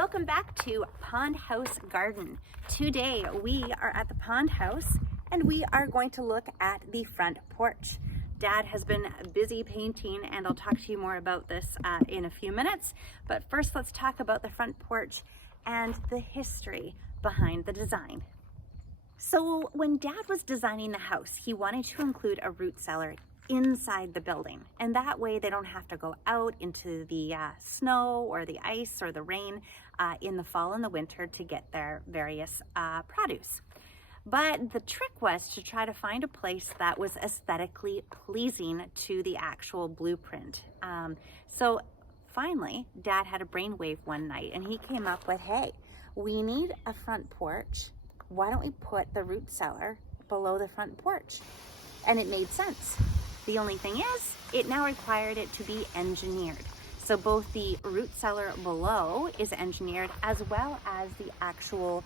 Welcome back to Pond House Garden. Today we are at the Pond House and we are going to look at the front porch. Dad has been busy painting and I'll talk to you more about this in a few minutes. But first let's talk about the front porch and the history behind the design. So when Dad was designing the house, he wanted to include a root cellar inside the building, and that way they don't have to go out into the snow or the ice or the rain in the fall and the winter to get their various produce. But the trick was to try to find a place that was aesthetically pleasing to the actual blueprint. So finally, Dad had a brainwave one night and he came up with, hey, we need a front porch. Why don't we put the root cellar below the front porch? And it made sense. The only thing is, it now required it to be engineered. So both the root cellar below is engineered as well as the actual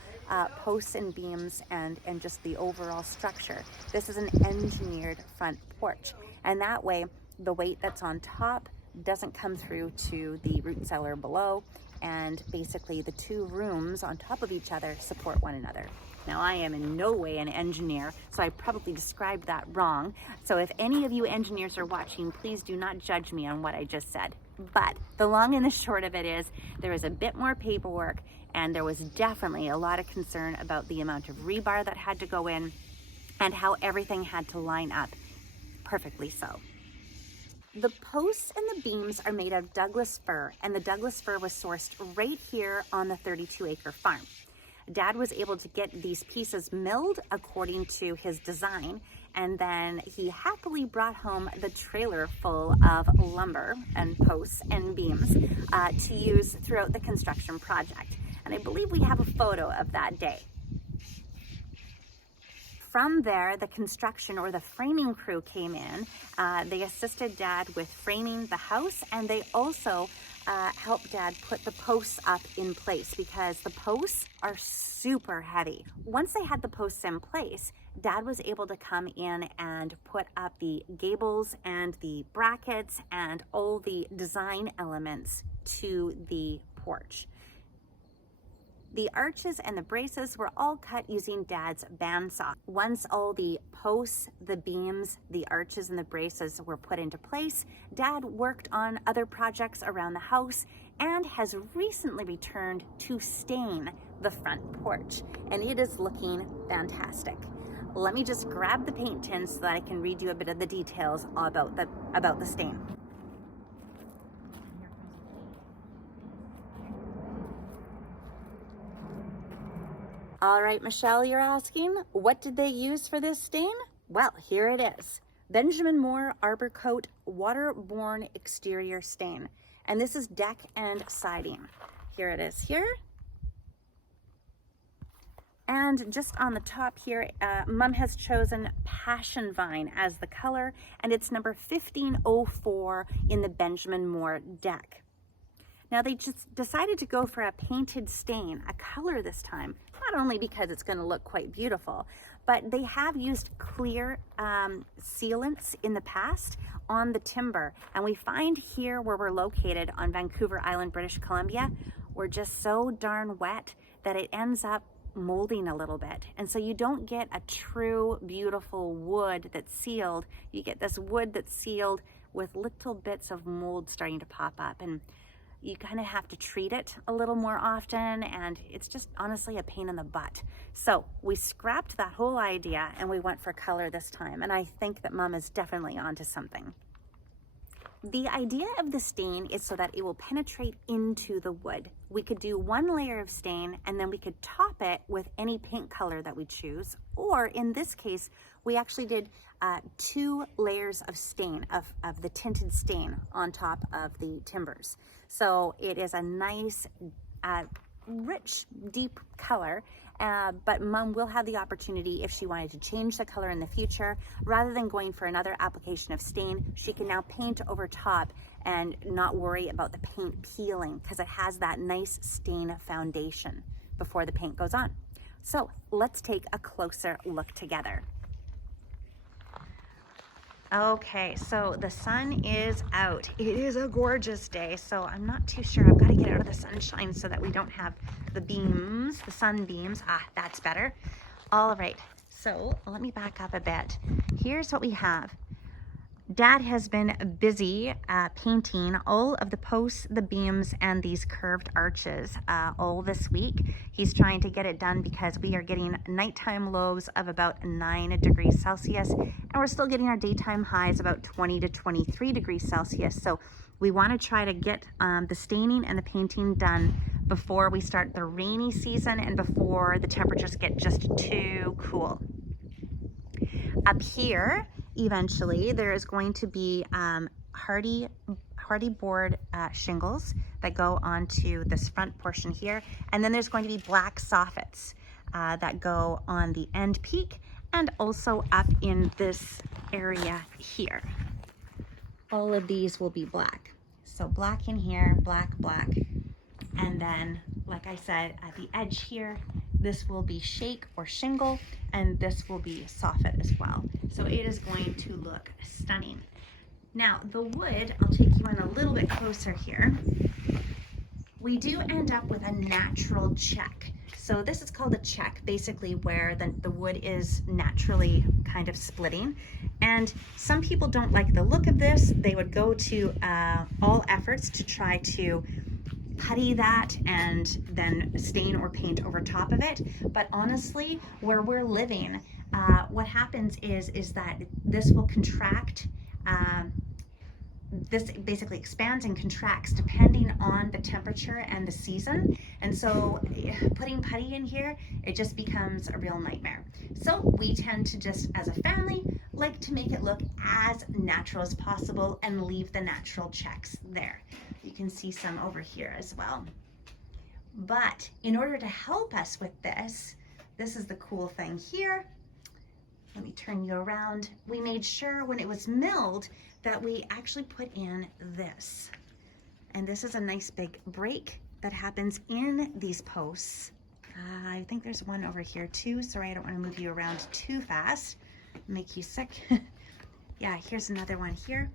posts and beams and just the overall structure. This is an engineered front porch. And that way, the weight that's on top doesn't come through to the root cellar below. And basically the two rooms on top of each other support one another. Now, I am in no way an engineer, so I probably described that wrong. So if any of you engineers are watching, please do not judge me on what I just said. But the long and the short of it is, there is a bit more paperwork, and there was definitely a lot of concern about the amount of rebar that had to go in and how everything had to line up perfectly so. The posts and the beams are made of Douglas fir, and the Douglas fir was sourced right here on the 32-acre farm. Dad was able to get these pieces milled according to his design, and then he happily brought home the trailer full of lumber and posts and beams to use throughout the construction project. And I believe we have a photo of that day. From there, the construction or the framing crew came in. They assisted Dad with framing the house, and they also helped Dad put the posts up in place because the posts are super heavy. Once they had the posts in place, Dad was able to come in and put up the gables and the brackets and all the design elements to the porch. The arches and the braces were all cut using Dad's bandsaw. Once all the posts, the beams, the arches, and the braces were put into place, Dad worked on other projects around the house and has recently returned to stain the front porch, and it is looking fantastic. Let me just grab the paint tin so that I can read you a bit of the details about the stain. All right, Michelle, you're asking, what did they use for this stain? Well, here it is. Benjamin Moore Arbor Coat Waterborne Exterior Stain. And this is deck and siding. Here it is here. And just on the top here, Mom has chosen Passion Vine as the color, and it's number 1504 in the Benjamin Moore deck. Now they just decided to go for a painted stain, a color this time, not only because it's going to look quite beautiful, but they have used clear sealants in the past on the timber. And we find here where we're located on Vancouver Island, British Columbia, we're just so darn wet that it ends up molding a little bit. And so you don't get a true beautiful wood that's sealed. You get this wood that's sealed with little bits of mold starting to pop up. And you kind of have to treat it a little more often, and it's just honestly a pain in the butt. So we scrapped that whole idea and we went for color this time, and I think that Mom is definitely onto something. The idea of the stain is so that it will penetrate into the wood. We could do one layer of stain and then we could top it with any paint color that we choose, or in this case, we actually did 2 layers of stain, of the tinted stain on top of the timbers. So it is a nice, rich, deep color, but Mom will have the opportunity, if she wanted to change the color in the future, rather than going for another application of stain, she can now paint over top and not worry about the paint peeling because it has that nice stain foundation before the paint goes on. So let's take a closer look together. Okay, so the sun is out. It is a gorgeous day, so I'm not too sure. I've got to get out of the sunshine so that we don't have the beams, the sunbeams. Ah, that's better. All right, so let me back up a bit. Here's what we have. Dad has been busy painting all of the posts, the beams, and these curved arches all this week. He's trying to get it done because we are getting nighttime lows of about 9 degrees Celsius, and we're still getting our daytime highs about 20 to 23 degrees Celsius. So we want to try to get the staining and the painting done before we start the rainy season and before the temperatures get just too cool. Up here, eventually, there is going to be hardy board shingles that go onto this front portion here, and then there's going to be black soffits that go on the end peak and also up in this area here. All of these will be black. So black in here, black, and then, like I said, at the edge here, this will be shake or shingle, and this will be soffit as well. So it is going to look stunning. Now, the wood, I'll take you in a little bit closer here. We do end up with a natural check. So this is called a check, basically where the wood is naturally kind of splitting. And some people don't like the look of this. They would go to all efforts to try to putty that and then stain or paint over top of it. But honestly, where we're living, what happens is that this will contract. This basically expands and contracts depending on the temperature and the season. And so putting putty in here, it just becomes a real nightmare. So we tend to just, as a family, like to make it look as natural as possible and leave the natural checks there. You can see some over here as well. But in order to help us with this, this is the cool thing here. Let me turn you around. We made sure when it was milled that we actually put in this. And this is a nice big break that happens in these posts. I think there's one over here too. Sorry, I don't want to move you around too fast, make you sick. Yeah, here's another one here.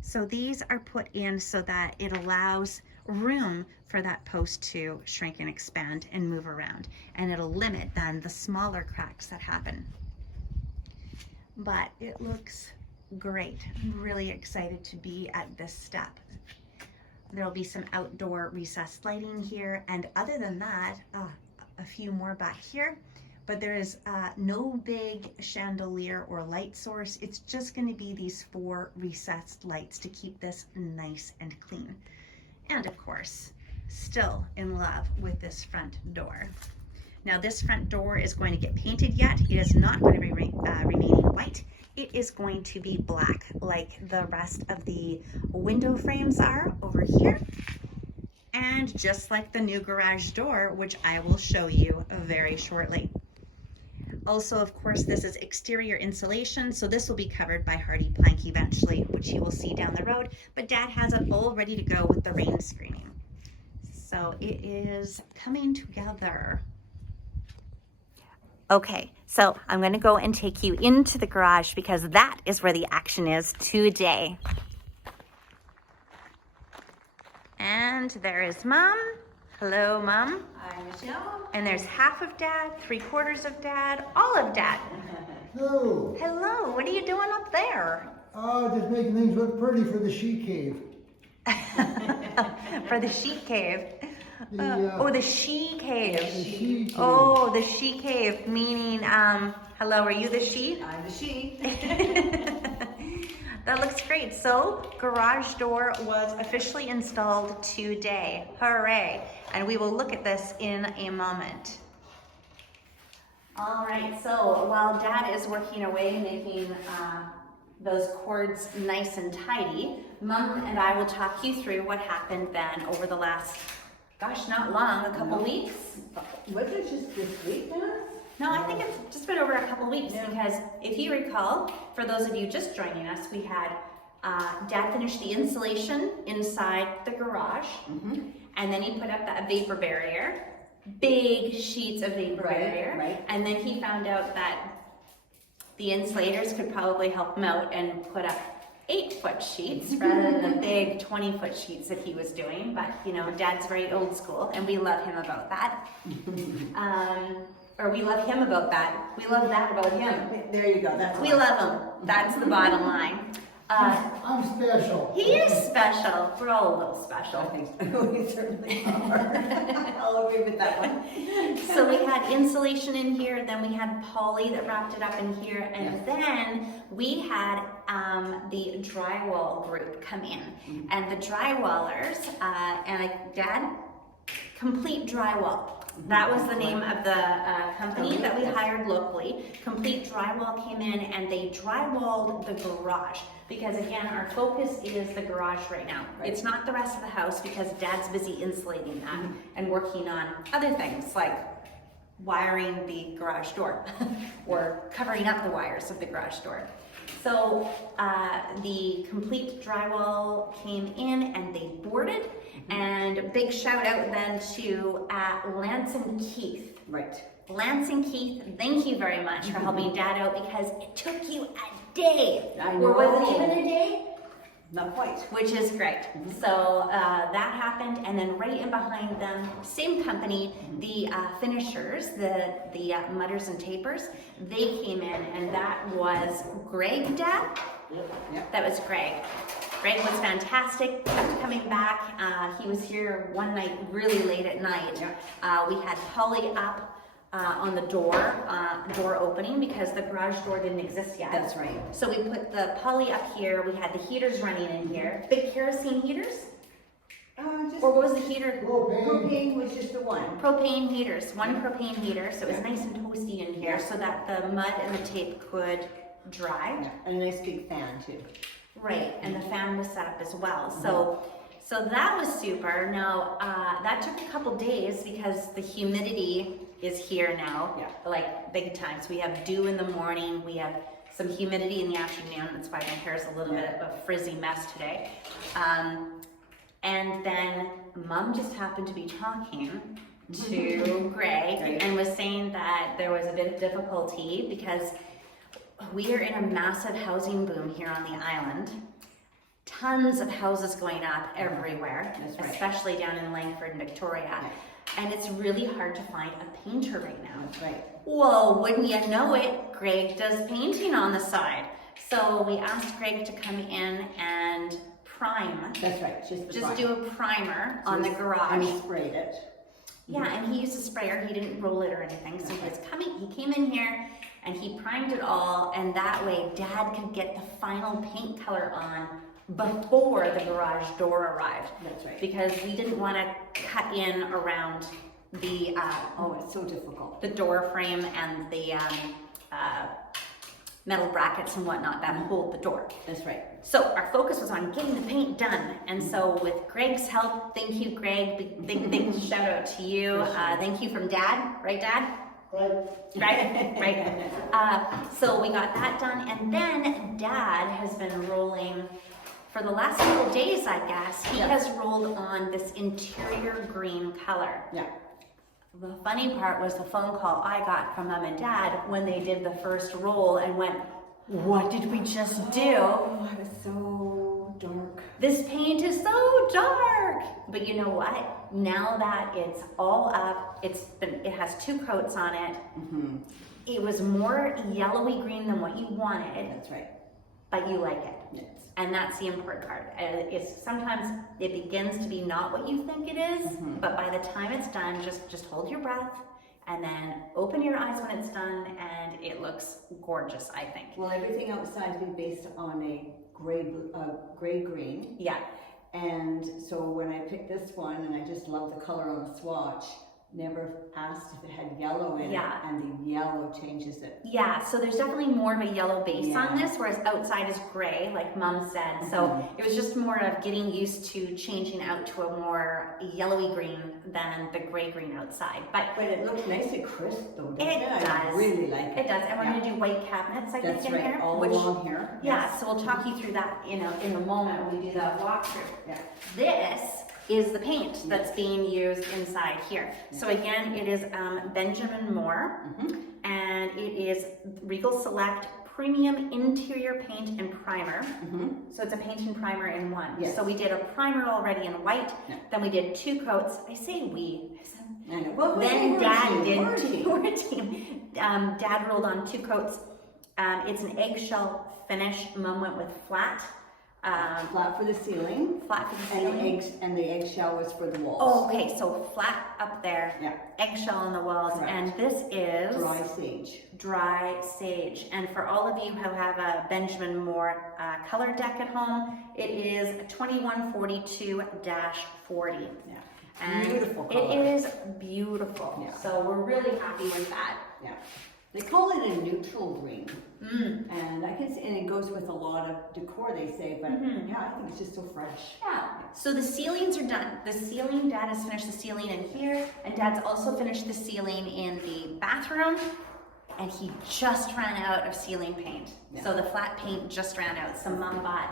So these are put in so that it allows room for that post to shrink and expand and move around. And it'll limit then the smaller cracks that happen. But it looks great. I'm really excited to be at this step. There will be some outdoor recessed lighting here, and other than that, a few more back here, but there is no big chandelier or light source. It's just going to be these 4 recessed lights to keep this nice and clean. And of course, still in love with this front door. Now this front door is going to get painted yet. It is not going to be remaining white. It is going to be black like the rest of the window frames are over here. And just like the new garage door, which I will show you very shortly. Also, of course, this is exterior insulation, so this will be covered by hardy plank eventually, which you will see down the road. But Dad has it all ready to go with the rain screening. So it is coming together. Okay, so I'm going to go and take you into the garage because that is where the action is today. And there is Mom. Hello, Mom. Hi, Michelle. And there's half of Dad, 3/4 of Dad, all of Dad. Hello. Hello, what are you doing up there? Just making things look pretty for the she cave. For the sheep cave. The she cave. The she cave. Oh, the she cave, meaning, hello, are you the she? I'm the she. That looks great. So, garage door was officially installed today. Hooray. And we will look at this in a moment. All right, so while Dad is working away making those cords nice and tidy, Mom and I will talk you through what happened then over the last, gosh, not long, a couple weeks. Was it just this week then? No, I think it's just been over a couple weeks because if you recall, for those of you just joining us, we had Dad finished the insulation inside the garage, and then he put up that vapor barrier, big sheets of vapor barrier, and then he found out that the insulators could probably help him out and put up 8-foot sheets rather than the big 20-foot sheets that he was doing. But you know, Dad's very old school, and we love him about that. Or we love him about that. We love that about him. There you go. That's We love him. That's the bottom line. I'm special. He is special. We're all a little I special. think so. We certainly are. I'll agree with that one. So we had insulation in here, then we had poly that wrapped it up in here, and then we had the drywall group come in. And the drywallers, Dad, Complete Drywall. That was the name of the company that we hired locally. Complete Drywall came in and they drywalled the garage. Because again, our focus is the garage right now. Right. It's not the rest of the house because Dad's busy insulating that and working on other things like wiring the garage door or covering up the wires of the garage door. So the Complete Drywall came in and they boarded. And big shout out then to Lance and Keith. Right. Lance and Keith, thank you very much for helping Dad out because it took you a day. I Or was it know. even a day? Not quite. Which is great. So that happened, and then right in behind them, same company, the finishers, the mudders and tapers, they came in, and that was Greg, Dad? Yep. That was Greg. Greg was fantastic, kept coming back. He was here one night really late at night. We had poly up on the door opening because the garage door didn't exist yet. That's right. So we put the poly up here. We had the heaters running in here. Big kerosene heaters? Just Or what was the heater? Propane. propane was just the one. Propane heaters, one propane heater. So it was nice and toasty in here so that the mud and the tape could dry. And a nice big fan too. Right, and the fan was set up as well. So that was super. Now, that took a couple days because the humidity is here now, like big time. So we have dew in the morning, we have some humidity in the afternoon. That's why my hair is a little bit of a frizzy mess today. And then Mom just happened to be talking to Greg and was saying that there was a bit of difficulty because we are in a massive housing boom here on the island. Tons of houses going up everywhere, especially down in Langford and Victoria. And it's really hard to find a painter right now. That's right. Well, wouldn't you know it, Greg does painting on the side. So we asked Greg to come in and prime. That's right. Just do a primer on the garage. And he sprayed it. Yeah, and he used a sprayer. He didn't roll it or anything. So he came in here and he primed it all, and that way Dad could get the final paint color on before the garage door arrived. That's right. Because we didn't want to cut in around the It's so difficult. the door frame and the metal brackets and whatnot that hold the door. That's right. So our focus was on getting the paint done. And so with Greg's help, thank you, Greg. Big shout out to you. Thank you from Dad, right, Dad? Right. So we got that done, and then Dad has been rolling for the last couple days, I guess. He has rolled on this interior green color. Yeah. The funny part was the phone call I got from Mom and Dad when they did the first roll and went, "What did we just do? Oh, it was so dark. This paint is so dark." But you know what? Now that it's all up, it has 2 coats on it. It was more yellowy green than what you wanted. That's right. But you like it. Yes. And that's the important part. It's sometimes it begins to be not what you think it is, but by the time it's done, just hold your breath and then open your eyes when it's done, and it looks gorgeous, I think. Well, everything outside's been based on a gray green. Yeah. And so when I picked this one, and I just love the color on the swatch, never asked if it had yellow in it, and the yellow changes it. Yeah, so there's definitely more of a yellow base on this, whereas outside is gray, like Mom said. So it was just more of getting used to changing out to a more yellowy green than the gray green outside. But it looks nice and crisp though, doesn't it? It does. I really like it. It does, and we're going to do white cabinets, I think, That's in right, here. all along here. Yeah, so we'll talk you through that, in a moment when we do that walkthrough. Yeah. This is the paint that's being used inside here. So again, it is Benjamin Moore, and it is Regal Select premium interior paint and primer. So it's a paint and primer in one. Yes. So we did a primer already in white. Yeah. Then we did 2 coats. I say we. I know. Well, Then we're a Dad team. did. We're a team. We're a team. Dad rolled on 2 coats. It's an eggshell finish. Mom went with flat. Flat for the ceiling. Flat for the ceiling. And the eggshell was for the walls. Oh, okay. So flat up there. Yeah. Eggshell on the walls. Correct. And this is Dry sage. Dry sage. And for all of you who have a Benjamin Moore color deck at home, it is 2142-40. Yeah. And beautiful it color. is beautiful. Yeah. So we're really happy with that. Yeah. They call it a neutral green. And I can see, and it goes with a lot of decor, they say, but yeah, I think it's just so fresh. Yeah. So the ceilings are done. The ceiling, Dad has finished the ceiling in here, and Dad's also finished the ceiling in the bathroom. And he just ran out of ceiling paint. Yeah. So the flat paint just ran out. So Mom bought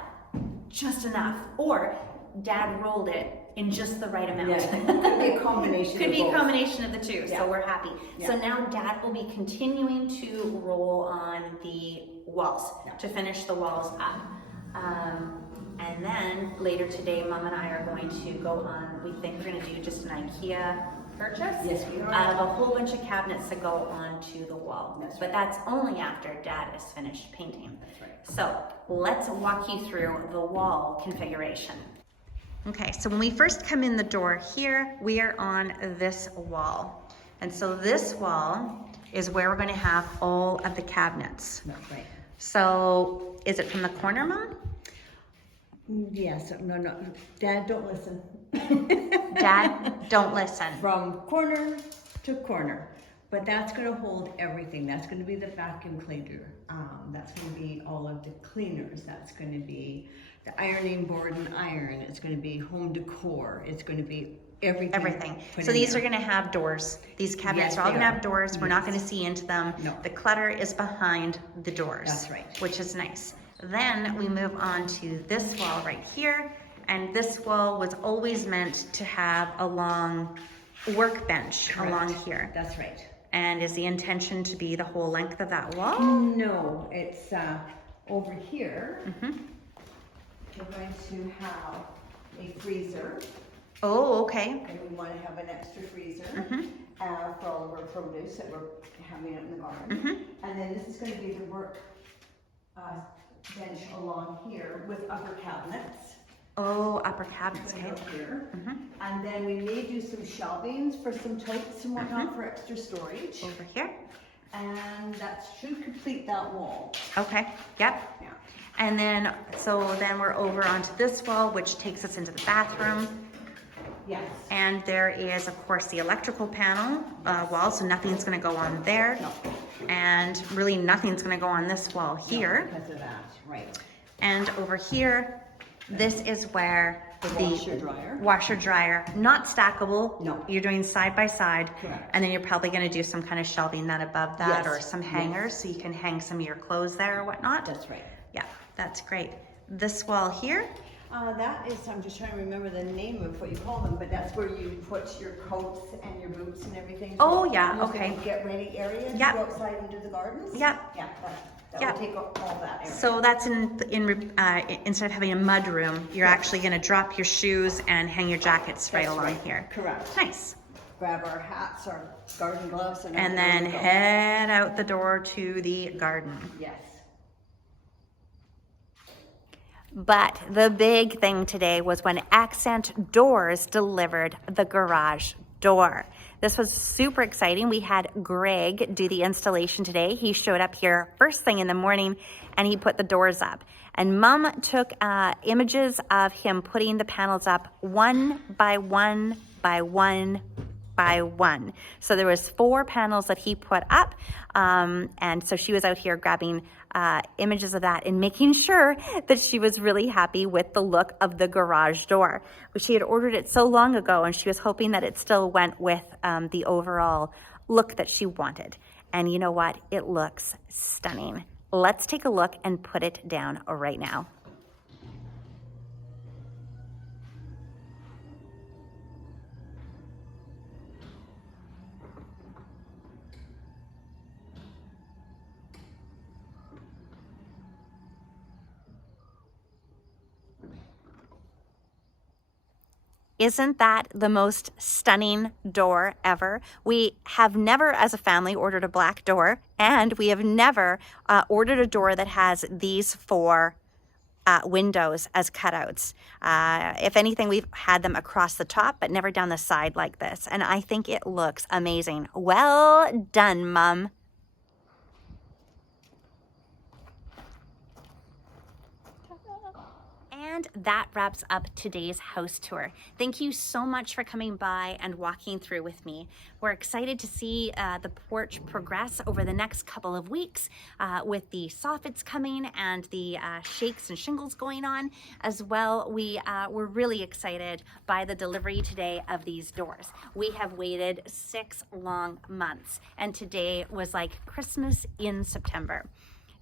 just enough. Or Dad rolled it in just the right amount. Yeah. Could be a combination Could of be a both. combination of the two, Yeah. so we're happy. Yeah. So now Dad will be continuing to roll on the walls, Yeah. to finish the walls up. And then later today, Mom and I are going to go on, we think we're gonna do just an IKEA purchase. Yes, we are. Of a whole bunch of cabinets to go onto the wall. That's But right. that's only after Dad is finished painting. That's right. So let's walk you through the wall configuration. Okay, so when we first come in the door here, we are on this wall. And so this wall is where we're going to have all of the cabinets. That's right. So is it from the corner, Mom? Yes, no. Dad, don't listen. Dad, don't listen. From corner to corner. But that's going to hold everything. That's going to be the vacuum cleaner. That's going to be all of the cleaners. That's going to be the ironing board and iron. It's going to be home decor. It's going to be everything. Everything. put So in these there. are going to have doors. These cabinets Yes, are all they going to are. have doors. We're not Yes. going to see into them. No. The clutter is behind the doors. That's right. Which is nice. Then we move on to this wall right here. And this wall was always meant to have a long workbench Correct. along here. That's right. And is the intention to be the whole length of that wall? No, it's over here. Mm-hmm. We're going to have a freezer. Oh, okay. And we want to have an extra freezer Mhm. for all of our produce that we're having out in the garden. Mhm. And then this is going to be the work bench along here with upper cabinets. Oh, upper cabinets, okay. Right here. Mhm. And then we may do some shelvings for some totes and whatnot for extra storage. Over here. And that should complete that wall. Okay, yep. Yeah. And then, so then we're over onto this wall, which takes us into the bathroom. Yes. And there is, of course, the electrical panel wall, so nothing's gonna go on there. No. And really nothing's gonna go on this wall here. Because of that, right. And over here, this is where The washer dryer. washer dryer, not stackable. No. You're doing side by side. Correct. And then you're probably gonna do some kind of shelving that above that, Yes. or some hangers, so you can hang some of your clothes there or whatnot. That's right. Yeah, that's great. This wall here, That is, I'm just trying to remember the name of what you call them, but that's where you put your coats and your boots and everything. Oh, yeah, Use okay. the Get ready area to Yep. go outside into the gardens. Yep. Yeah, that Yep. will take up all that area. so that's instead of having a mud room, you're actually gonna drop your shoes and hang your jackets right That's along right. here. Correct. Nice. Grab our hats, our garden gloves, and And everything then we go. head out the door to the garden. Yes. But the big thing today was when Accent Doors delivered the garage door. This was super exciting. We had Greg do the installation today. He showed up here first thing in the morning and he put the doors up. And Mom took images of him putting the panels up one by one by one by one. So there was 4 panels that he put up. And so she was out here grabbing images of that and making sure that she was really happy with the look of the garage door. She had ordered it so long ago and she was hoping that it still went with the overall look that she wanted. And you know what? It looks stunning. Let's take a look and put it down right now. Isn't that the most stunning door ever? We have never as a family ordered a black door, and we have never ordered a door that has these four windows as cutouts. If anything, we've had them across the top, but never down the side like this. And I think it looks amazing. Well done, Mum. And that wraps up today's house tour. Thank you so much for coming by and walking through with me. We're excited to see the porch progress over the next couple of weeks with the soffits coming and the shakes and shingles going on as well. We're really excited by the delivery today of these doors. We have waited 6 long months, and today was like Christmas in September.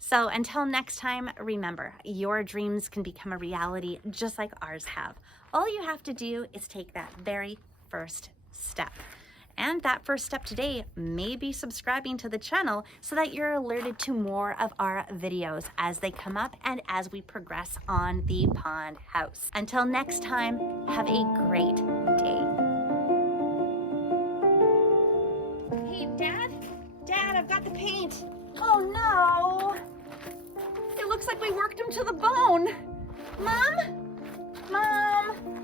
So until next time, remember, your dreams can become a reality just like ours have. All you have to do is take that very first step. And that first step today may be subscribing to the channel so that you're alerted to more of our videos as they come up and as we progress on the pond house. Until next time, have a great day. Hey, Dad? Dad, I've got the paint. Oh no! It looks like we worked him to the bone. Mom? Mom?